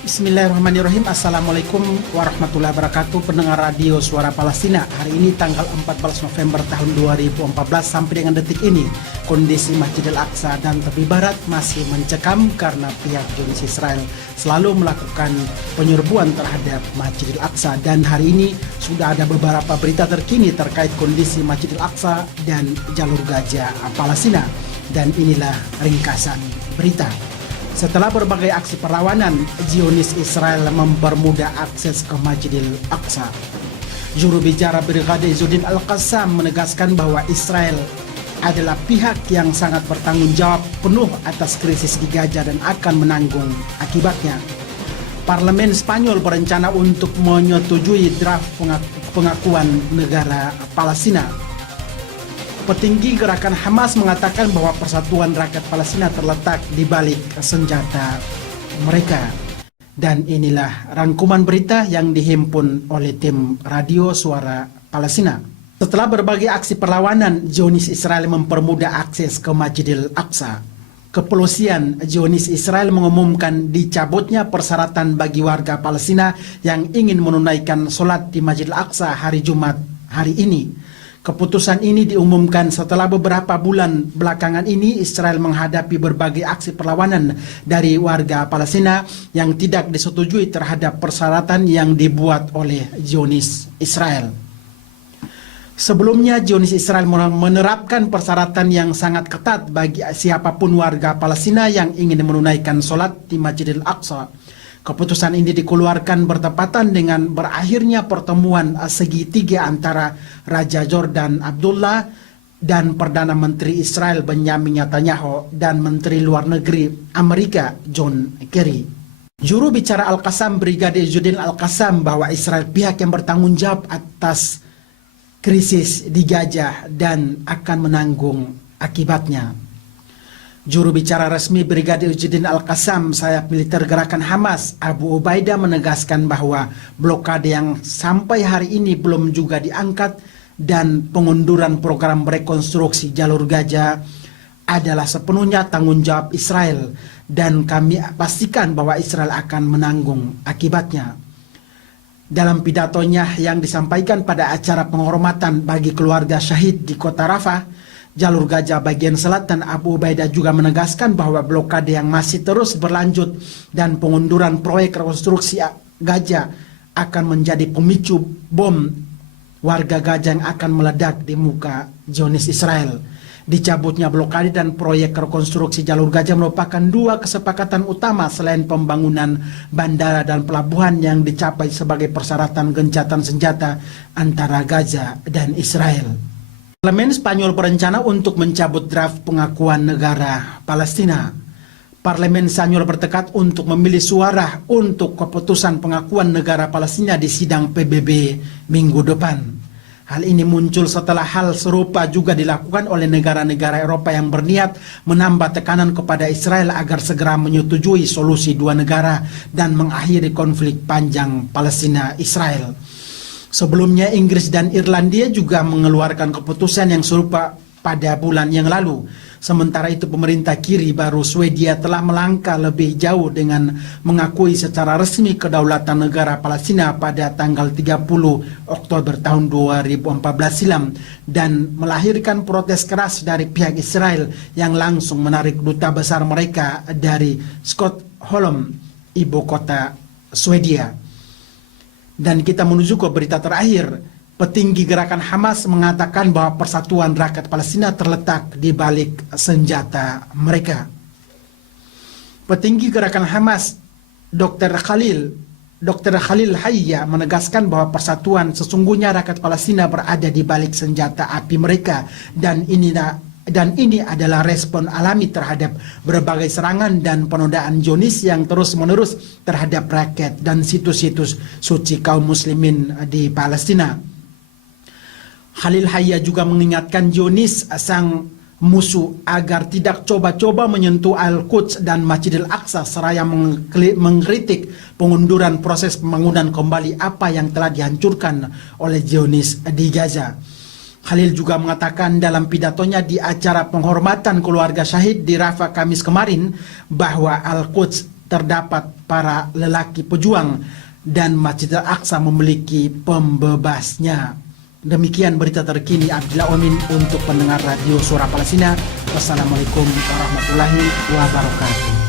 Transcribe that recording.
Bismillahirrahmanirrahim. Assalamualaikum warahmatullahi wabarakatuh. Pendengar radio Suara Palestina, hari ini tanggal 14 November tahun 2014 sampai dengan detik ini kondisi Masjidil Aqsa dan tepi barat masih mencekam karena pihak Zionis Israel selalu melakukan penyerbuan terhadap Masjidil Aqsa. Dan hari ini sudah ada beberapa berita terkini terkait kondisi Masjidil Aqsa dan jalur Gaza Palestina, dan inilah ringkasan berita. Setelah berbagai aksi perlawanan, Zionis Israel mempermudah akses ke Masjidil Aqsa. Juru bicara Brigade Izzuddin Al-Qassam menegaskan bahwa Israel adalah pihak yang sangat bertanggung jawab penuh atas krisis di Gaza dan akan menanggung akibatnya. Parlemen Spanyol berencana untuk menyetujui draft pengakuan negara Palestina. Petinggi gerakan Hamas mengatakan bahwa persatuan rakyat Palestina terletak di balik senjata mereka. Dan inilah rangkuman berita yang dihimpun oleh tim Radio Suara Palestina. Setelah berbagai aksi perlawanan, Zionis Israel mempermudah akses ke Masjidil Aqsa. Kepolisian Zionis Israel mengumumkan dicabutnya persyaratan bagi warga Palestina yang ingin menunaikan sholat di Masjidil Aqsa hari Jumat hari ini. Keputusan ini diumumkan setelah beberapa bulan belakangan ini Israel menghadapi berbagai aksi perlawanan dari warga Palestina yang tidak disetujui terhadap persyaratan yang dibuat oleh Zionis Israel. Sebelumnya Zionis Israel menerapkan persyaratan yang sangat ketat bagi siapapun warga Palestina yang ingin menunaikan sholat di Masjidil Aqsa. Keputusan ini dikeluarkan bertepatan dengan berakhirnya pertemuan segitiga antara Raja Jordan Abdullah dan Perdana Menteri Israel Benyamin Netanyahu dan Menteri Luar Negeri Amerika John Kerry. Juru bicara Al-Qassam Brigade Izzuddin Al-Qassam bahwa Israel pihak yang bertanggung jawab atas krisis di Gaza dan akan menanggung akibatnya. Juru bicara resmi Brigade Izzuddin Al-Qassam sayap militer gerakan Hamas Abu Ubaidah menegaskan bahwa blokade yang sampai hari ini belum juga diangkat dan pengunduran program rekonstruksi jalur Gaza adalah sepenuhnya tanggung jawab Israel, dan kami pastikan bahwa Israel akan menanggung akibatnya. Dalam pidatonya yang disampaikan pada acara penghormatan bagi keluarga syahid di kota Rafah, jalur Gaza bagian selatan, Abu Ubaidah juga menegaskan bahwa blokade yang masih terus berlanjut dan pengunduran proyek rekonstruksi Gaza akan menjadi pemicu bom warga Gaza yang akan meledak di muka Zionis Israel. Dicabutnya blokade dan proyek rekonstruksi jalur Gaza merupakan dua kesepakatan utama selain pembangunan bandara dan pelabuhan yang dicapai sebagai persyaratan gencatan senjata antara Gaza dan Israel. Parlemen Spanyol berencana untuk mencabut draft pengakuan negara Palestina. Parlemen Spanyol bertekad untuk memilih suara untuk keputusan pengakuan negara Palestina di sidang PBB minggu depan. Hal ini muncul setelah hal serupa juga dilakukan oleh negara-negara Eropa yang berniat menambah tekanan kepada Israel agar segera menyetujui solusi dua negara dan mengakhiri konflik panjang Palestina-Israel. Sebelumnya Inggris dan Irlandia juga mengeluarkan keputusan yang serupa pada bulan yang lalu. Sementara itu pemerintah kiri baru Swedia telah melangkah lebih jauh dengan mengakui secara resmi kedaulatan negara Palestina pada tanggal 30 Oktober tahun 2014 silam dan melahirkan protes keras dari pihak Israel yang langsung menarik duta besar mereka dari Stockholm, ibu kota Swedia. Dan kita menuju ke berita terakhir. Petinggi gerakan Hamas mengatakan bahwa persatuan rakyat Palestina terletak di balik senjata mereka. Petinggi gerakan Hamas, Dr. Khalil Hayya menegaskan bahwa persatuan sesungguhnya rakyat Palestina berada di balik senjata api mereka, dan ini adalah respon alami terhadap berbagai serangan dan penodaan Zionis yang terus-menerus terhadap rakyat dan situs-situs suci kaum muslimin di Palestina. Khalil Hayya juga mengingatkan Zionis sang musuh agar tidak coba-coba menyentuh Al-Quds dan Masjidil Aqsa seraya mengkritik pengunduran proses pembangunan kembali apa yang telah dihancurkan oleh Zionis di Gaza. Khalil juga mengatakan dalam pidatonya di acara penghormatan keluarga syahid di Rafah Kamis kemarin bahwa Al-Quds terdapat para lelaki pejuang dan Masjid Al-Aqsa memiliki pembebasnya. Demikian berita terkini Abdillah Omin untuk pendengar radio Suara Palestina. Wassalamualaikum warahmatullahi wabarakatuh.